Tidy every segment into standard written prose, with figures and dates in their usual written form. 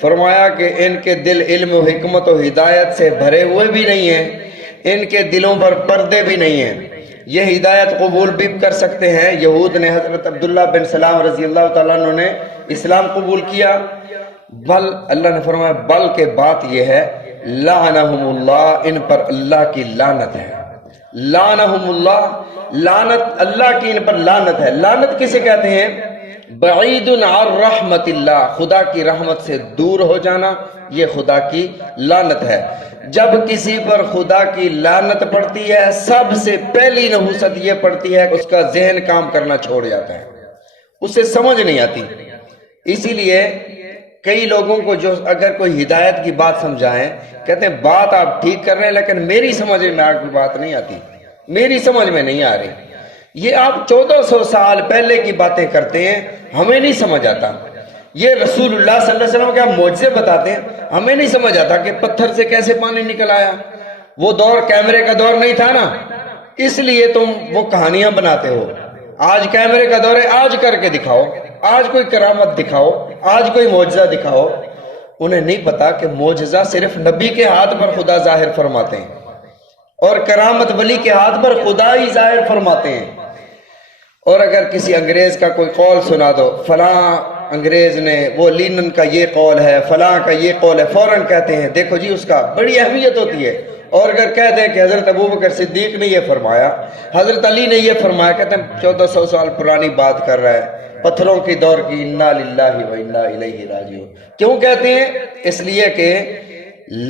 فرمایا کہ ان کے دل علم و حکمت و ہدایت سے بھرے ہوئے بھی نہیں ہیں، ان کے دلوں پر پردے بھی نہیں ہیں، یہ ہدایت قبول بھی کر سکتے ہیں۔ یہود نے حضرت عبداللہ بن سلام رضی اللہ تعالیٰ عنہ نے اسلام قبول کیا، بل اللہ نے فرمایا بلکہ بات یہ ہے لعنہم اللہ، ان پر اللہ کی لعنت ہے۔ لعنہم اللہ، لعنت اللہ کی ان پر لعنت ہے۔ لعنت کسے کہتے ہیں؟ بعید عن رحمت اللہ، خدا کی رحمت سے دور ہو جانا، یہ خدا کی لعنت ہے۔ جب کسی پر خدا کی لعنت پڑتی ہے، سب سے پہلی نحوست یہ پڑتی ہے کہ اس کا ذہن کام کرنا چھوڑ جاتا ہے، اسے سمجھ نہیں آتی۔ اسی لیے کئی لوگوں کو جو اگر کوئی ہدایت کی بات سمجھائیں، کہتے ہیں بات آپ ٹھیک کر رہے ہیں لیکن میری سمجھ میں آپ کی بات نہیں آتی، میری سمجھ میں نہیں آ رہی۔ یہ آپ 1400 سال پہلے کی باتیں کرتے ہیں، ہمیں نہیں سمجھ آتا۔ یہ رسول اللہ صلی اللہ علیہ وسلم کے آپ معجزے بتاتے ہیں، ہمیں نہیں سمجھ آتا کہ پتھر سے کیسے پانی نکل آیا۔ وہ دور کیمرے کا دور نہیں تھا نا، اس لیے تم وہ کہانیاں بناتے ہو۔ آج کیمرے کا دور ہے، آج کر کے دکھاؤ، آج کوئی کرامت دکھاؤ، آج کوئی معجزہ دکھاؤ۔ انہیں نہیں پتا کہ معجزہ صرف نبی کے ہاتھ پر خدا ظاہر فرماتے ہیں، اور کرامت ولی کے ہاتھ پر خدا ہی ظاہر فرماتے ہیں۔ اور اگر کسی انگریز کا کوئی قول سنا دو، فلاں انگریز نے وہ لینن کا یہ قول ہے، فلاں کا یہ قول ہے، فوراً کہتے ہیں دیکھو جی اس کا بڑی اہمیت ہوتی ہے۔ اور اگر کہہ دیں کہ حضرت ابوبکر صدیق نے یہ فرمایا، حضرت علی نے یہ فرمایا، کہتے ہیں 1400 سال پرانی بات کر رہا ہے، پتھروں کی دور کی، انا للہ و انا الیہ راجعون۔ کیوں کہتے ہیں؟ اس لیے کہ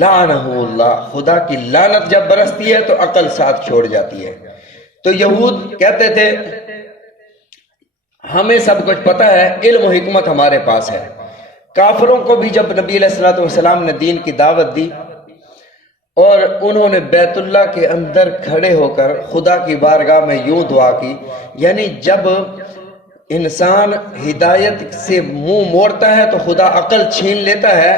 لعنہ اللہ، خدا کی لعنت جب برستی ہے تو عقل ساتھ چھوڑ جاتی ہے۔ تو یہود کہتے تھے ہمیں سب کچھ پتہ ہے، علم و حکمت ہمارے پاس ہے۔ کافروں کو بھی جب نبی علیہ الصلوۃ والسلام نے دین کی دعوت دی اور انہوں نے بیت اللہ کے اندر کھڑے ہو کر خدا کی بارگاہ میں یوں دعا کی، یعنی جب انسان ہدایت سے منہ موڑتا ہے تو خدا عقل چھین لیتا ہے،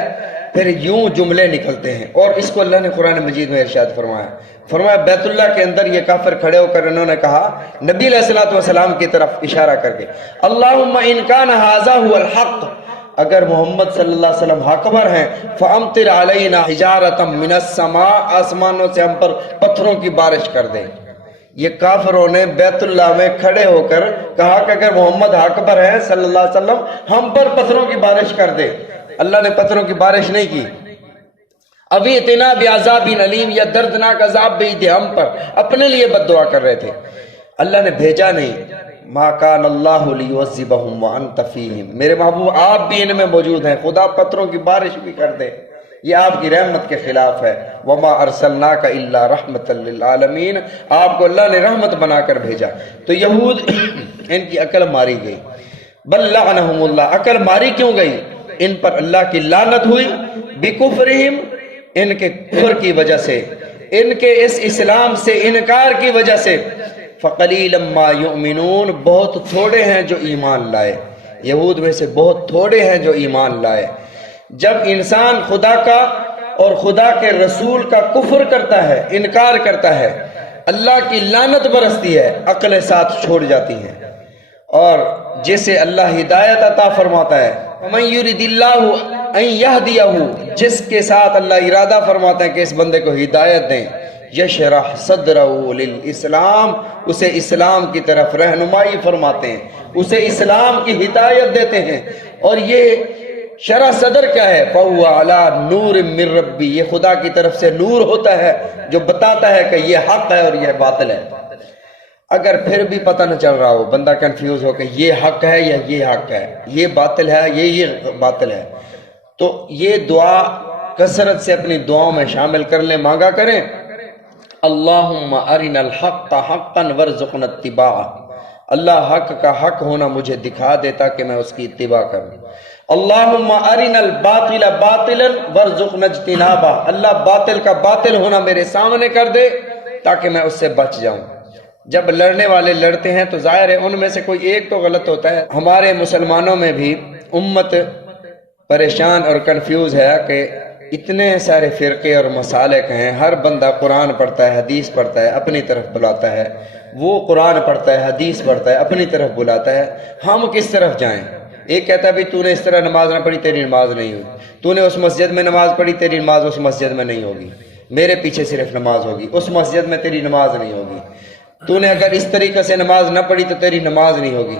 پھر یوں جملے نکلتے ہیں۔ اور اس کو اللہ نے قرآن مجید میں ارشاد فرمایا بیت اللہ کے اندر یہ کافر کھڑے ہو کر انہوں نے کہا نبی علیہ الصلوۃ والسلام کی طرف اشارہ کر کے، اللہم ان کان ھذا ھو الحق، اگر محمد صلی اللہ علیہ وسلم حقبر ہیں، فامطر علینا حجارۃ من السماء، آسمانوں سے ہم پر پتھروں کی بارش کر دے۔ یہ کافروں نے بیت اللہ میں کھڑے ہو کر کہا کہ اگر محمد حقبر ہیں صلی اللہ علیہ وسلم، ہم پر پتھروں کی بارش کر دے۔ اللہ نے پتھروں کی بارش نہیں کی۔ ابھی اتنا بعذاب علیم، یا دردناک عذاب بھی تھے ہم پر، اپنے لیے بد دعا کر رہے تھے، اللہ نے بھیجا نہیں۔ ما کان اللہ لیعذبہم وانت فیہم، میرے محبوب آپ بھی ان میں موجود ہیں، خدا پتھروں کی بارش بھی کر دے، یہ آپ کی رحمت کے خلاف ہے۔ وما ارسلناک الا رحمۃ للعالمین، آپ کو اللہ نے رحمت بنا کر بھیجا۔ تو یہود ان کی عقل ماری گئی، بل لعنہم اللہ، عقل ماری کیوں گئی؟ ان پر اللہ کی لعنت ہوئی، بکفرہم، ان کے کفر کی وجہ سے، ان کے اس اسلام سے انکار کی وجہ سے، فقلیلا ما یؤمنون، بہت تھوڑے ہیں جو ایمان لائے، یہود میں سے بہت تھوڑے ہیں جو ایمان لائے۔ جب انسان خدا کا اور خدا کے رسول کا کفر کرتا ہے، انکار کرتا ہے، اللہ کی لعنت برستی ہے، عقلیں ساتھ چھوڑ جاتی ہیں۔ اور جسے اللہ ہدایت عطا فرماتا ہے، وَمَن يُرِدِ اللَّهُ أَن يَهْدِيَهُ، جس کے ساتھ اللہ ارادہ فرماتے ہیں کہ اس بندے کو ہدایت دیں، یشرح صدرہ للاسلام، اسے اسلام کی طرف رہنمائی فرماتے ہیں، اسے اسلام کی ہدایت دیتے ہیں۔ اور یہ شرح صدر کیا ہے؟ فَهُوَ عَلَى نُورٍ مِّن رَبِّ، یہ خدا کی طرف سے نور ہوتا ہے جو بتاتا ہے کہ یہ حق ہے اور یہ باطل ہے۔ اگر پھر بھی پتہ نہ چل رہا ہو، بندہ کنفیوز ہو کہ یہ حق ہے یا یہ حق ہے، یہ باطل ہے یہ باطل ہے، تو یہ دعا کثرت سے اپنی دعاؤں میں شامل کر لیں، مانگا کریں، اللہم ارنا الحق حقا وارزقنا اتباعہ، اللہ حق کا حق ہونا مجھے دکھا دے تاکہ میں اس کی اتباع کروں۔ اللہم ارنا الباطل باطلا وارزقنا اجتنابہ، اللہ باطل کا باطل ہونا میرے سامنے کر دے تاکہ میں اس سے بچ جاؤں۔ جب لڑنے والے لڑتے ہیں تو ظاہر ہے ان میں سے کوئی ایک تو غلط ہوتا ہے۔ ہمارے مسلمانوں میں بھی امت پریشان اور کنفیوز ہے کہ اتنے سارے فرقے اور مسالک ہیں، ہر بندہ قرآن پڑھتا ہے، حدیث پڑھتا ہے، اپنی طرف بلاتا ہے، وہ قرآن پڑھتا ہے، حدیث پڑھتا ہے، اپنی طرف بلاتا ہے، ہم کس طرف جائیں؟ ایک کہتا ہے بھی تو نے اس طرح نماز نہ پڑھی تیری نماز نہیں ہوئی، تو نے اس مسجد میں نماز پڑھی تیری نماز اس مسجد میں نہیں ہوگی، میرے پیچھے صرف نماز ہوگی، اس مسجد میں تیری نماز نہیں ہوگی، تو نے اگر اس طریقے سے نماز نہ پڑھی تو تیری نماز نہیں ہوگی،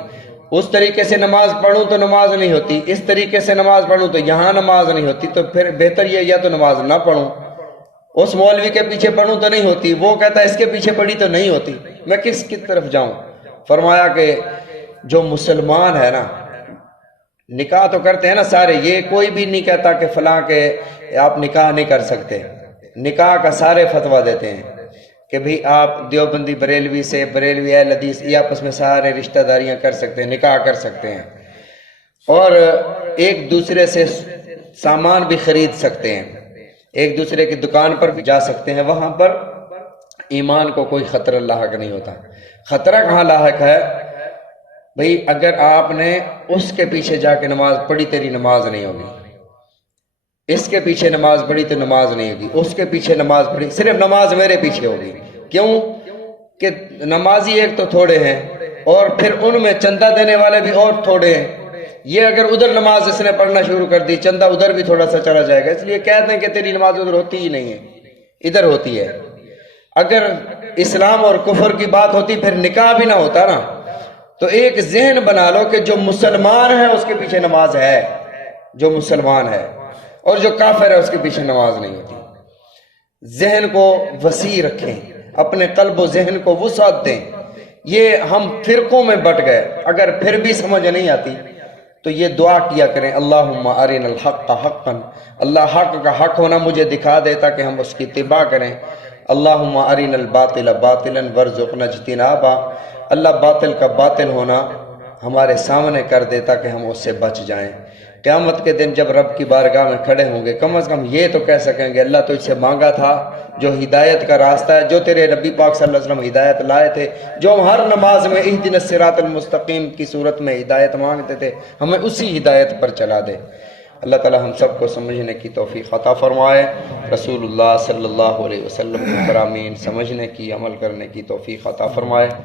اس طریقے سے نماز پڑھوں تو نماز نہیں ہوتی، اس طریقے سے نماز پڑھوں تو یہاں نماز نہیں ہوتی، تو پھر بہتر یہ یا تو نماز نہ پڑھوں، اس مولوی کے پیچھے پڑھوں تو نہیں ہوتی، وہ کہتا ہے اس کے پیچھے پڑھی تو نہیں ہوتی، میں کس کی طرف جاؤں؟ فرمایا کہ جو مسلمان ہے نا، نکاح تو کرتے ہیں نا سارے، یہ کوئی بھی نہیں کہتا کہ فلاں کے آپ نکاح نہیں کر سکتے، نکاح کا سارے فتویٰ دیتے ہیں کہ بھئی آپ دیوبندی بریلوی سے، بریلوی اہل حدیث، یہ آپس میں سارے رشتہ داریاں کر سکتے ہیں، نکاح کر سکتے ہیں، اور ایک دوسرے سے سامان بھی خرید سکتے ہیں، ایک دوسرے کی دکان پر بھی جا سکتے ہیں، وہاں پر ایمان کو کوئی خطرہ لاحق نہیں ہوتا۔ خطرہ کہاں لاحق ہے؟ بھئی اگر آپ نے اس کے پیچھے جا کے نماز پڑھی تیری نماز نہیں ہوگی، اس کے پیچھے نماز پڑھی تو نماز نہیں ہوگی، اس کے پیچھے نماز پڑھی، صرف نماز میرے پیچھے ہوگی۔ کیوں کہ نمازی ایک تو تھوڑے ہیں، اور پھر ان میں چندہ دینے والے بھی اور تھوڑے ہیں، یہ اگر ادھر نماز اس نے پڑھنا شروع کر دی، چندہ ادھر بھی تھوڑا سا چلا جائے گا، اس لیے کہتے ہیں کہ تیری نماز ادھر ہوتی ہی نہیں ہے، ادھر ہوتی ہے۔ اگر اسلام اور کفر کی بات ہوتی پھر نکاح بھی نہ ہوتا نا، تو ایک ذہن بنا لو کہ جو مسلمان ہے اس کے پیچھے نماز ہے، جو مسلمان ہے، اور جو کافر ہے اس کے پیچھے نماز نہیں ہوتی۔ ذہن کو وسیع رکھیں، اپنے قلب و ذہن کو وسعت دیں۔ یہ ہم فرقوں میں بٹ گئے، اگر پھر بھی سمجھ نہیں آتی تو یہ دعا کیا کریں، اللہم ارنا الحق حقا، اللہ حق کا حق ہونا مجھے دکھا دے تاکہ ہم اس کی اتباع کریں، اللہم ارنا الباطل باطلا وارزقنا اجتنابا، اللہ باطل کا باطل ہونا ہمارے سامنے کر دے تاکہ ہم اس سے بچ جائیں۔ قیامت کے دن جب رب کی بارگاہ میں کھڑے ہوں گے، کم از کم یہ تو کہہ سکیں گے اللہ تجھ سے مانگا تھا جو ہدایت کا راستہ ہے، جو تیرے نبی پاک صلی اللہ علیہ وسلم ہدایت لائے تھے، جو ہم ہر نماز میں اہدنا الصراط المستقیم کی صورت میں ہدایت مانگتے تھے، ہمیں اسی ہدایت پر چلا دے۔ اللہ تعالی ہم سب کو سمجھنے کی توفیق عطا فرمائے، رسول اللہ صلی اللہ علیہ وسلم کو فرامین سمجھنے کی، عمل کرنے کی توفیق عطا فرمائے۔